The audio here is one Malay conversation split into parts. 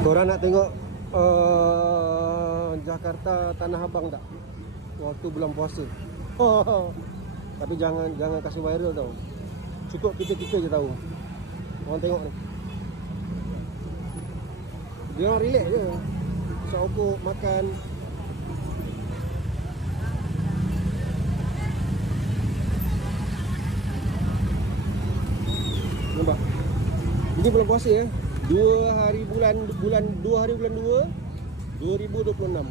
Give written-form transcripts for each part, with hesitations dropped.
Korang nak tengok Jakarta Tanah Abang tak? Waktu bulan puasa. Tapi jangan kasih viral tau. Cukup kita je tahu. Orang tengok ni. Dia orang relax je. Sokok makan. Nampak? Ini bulan puasa ya. 2 hari bulan 2 2026.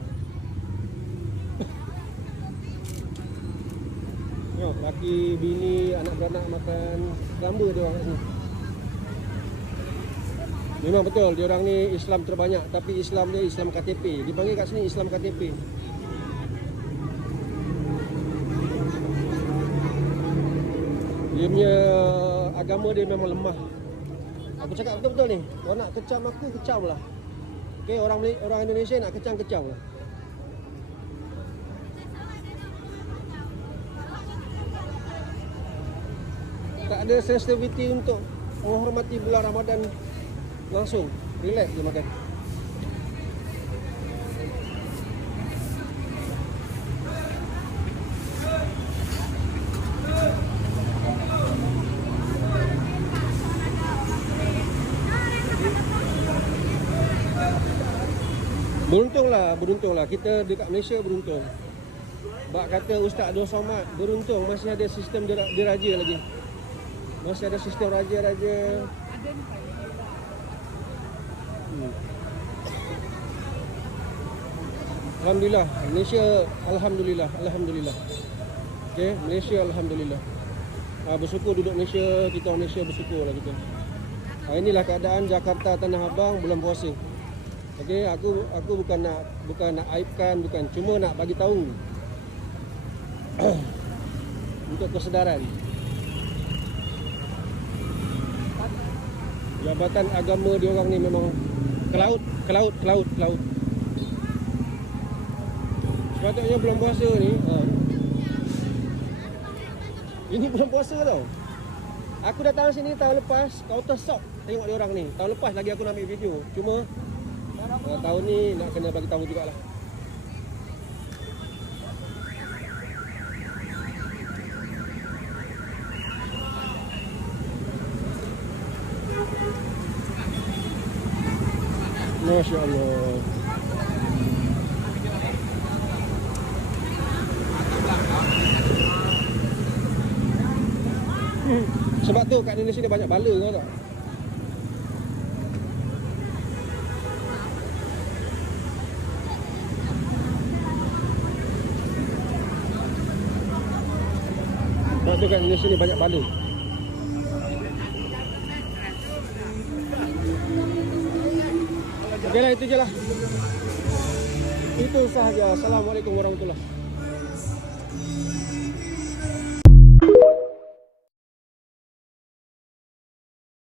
Tengok laki bini anak beranak makan lamba dia orang kat sini. Memang betul dia orang ni Islam terbanyak, tapi Islam dia Islam KTP. Dipanggil kat sini Islam KTP. Dia punya agama dia memang lemah. Aku cakap betul-betul ni. Orang nak kecam aku, kecam lah. Okay, orang Indonesia nak kecam lah. Tak ada sensitivity untuk menghormati bulan Ramadan langsung. Relax je makan. Beruntunglah kita dekat Malaysia beruntung. Bak kata Ustaz Abdul Somad beruntung masih ada sistem diraja lagi. Masih ada sistem raja-raja. Alhamdulillah, Malaysia alhamdulillah. Okey, Malaysia alhamdulillah. Bersyukur duduk Malaysia, kita orang Malaysia bersyukurlah kita. Inilah keadaan Jakarta Tanah Abang bulan puasa. Okey, aku bukan nak aibkan, bukan, cuma nak bagi tahu untuk kesedaran. Jabatan agama dia orang ni memang ke laut. Sepatutnya bulan puasa ni ini bulan puasa tau. Aku datang sini tahun lepas, counter shock tengok dia orang ni. Tahun lepas lagi aku nak ambil video. Cuma tahun ni nak kena bagi tahu jugalah. Masya Allah. Sebab tu kat Indonesia ni banyak bala kau tak? Sebab tu kat Indonesia ni banyak bala. Okeylah, itu je lah. Itu sahaja. Assalamualaikum warahmatullahi wabarakatuh.